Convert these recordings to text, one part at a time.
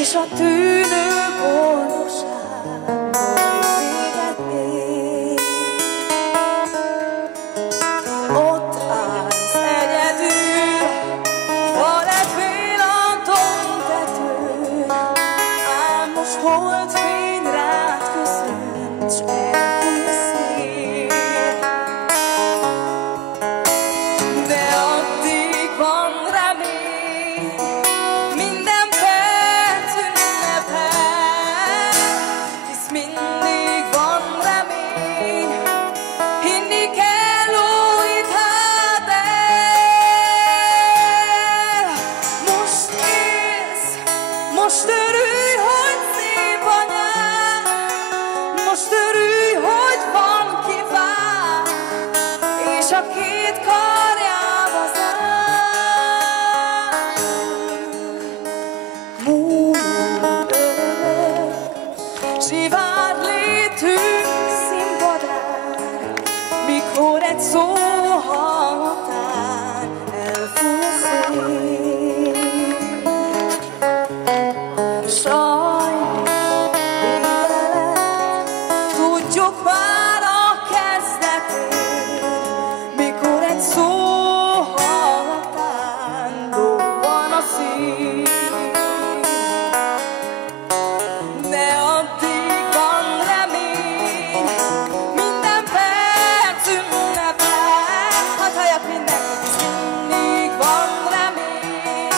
és a tűnő boldogságból véget ér. Ott állsz egyedül, falett villanton tetőn, álmos holdfény rád köszönt, s elfúj a szél. De addig van remény, minden perc ünnepel, hisz mindig van remény, hinni kell újíthat el. Most élsz, most örülj, hogy szép a nyár, most örülj, hogy van ki vár, és a két karjába zár. Múlt örök, zsivár létünk színpadán, mikor egy szó hallatán elfúj a szél. Sajnos vége lett, tudjuk már a kezdetét, mikor egy szó hallatán dobban a szív. De addig van remény, minden perc ünnepel, hadd halljak mindenki, hisz mindig van remény,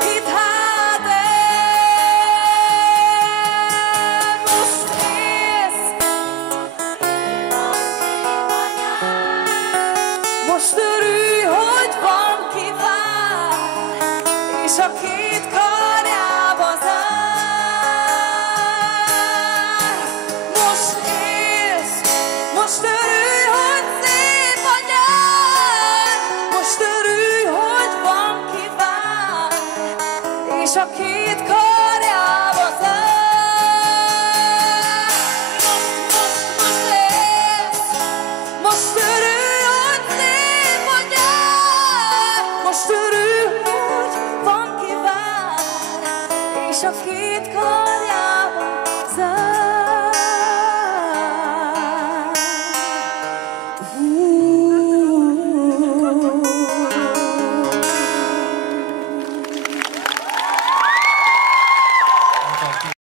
hidd hát el. Most élsz, most örülj, hogy van ki vár, és a két karjába zár. Most élsz, most örülj, hogy szép a nyár, most örülj, hogy van ki vár, és a két karjába zár. Most élsz, most örülj, hogy szép a nyár, most örülj, hogy van ki vár, és a két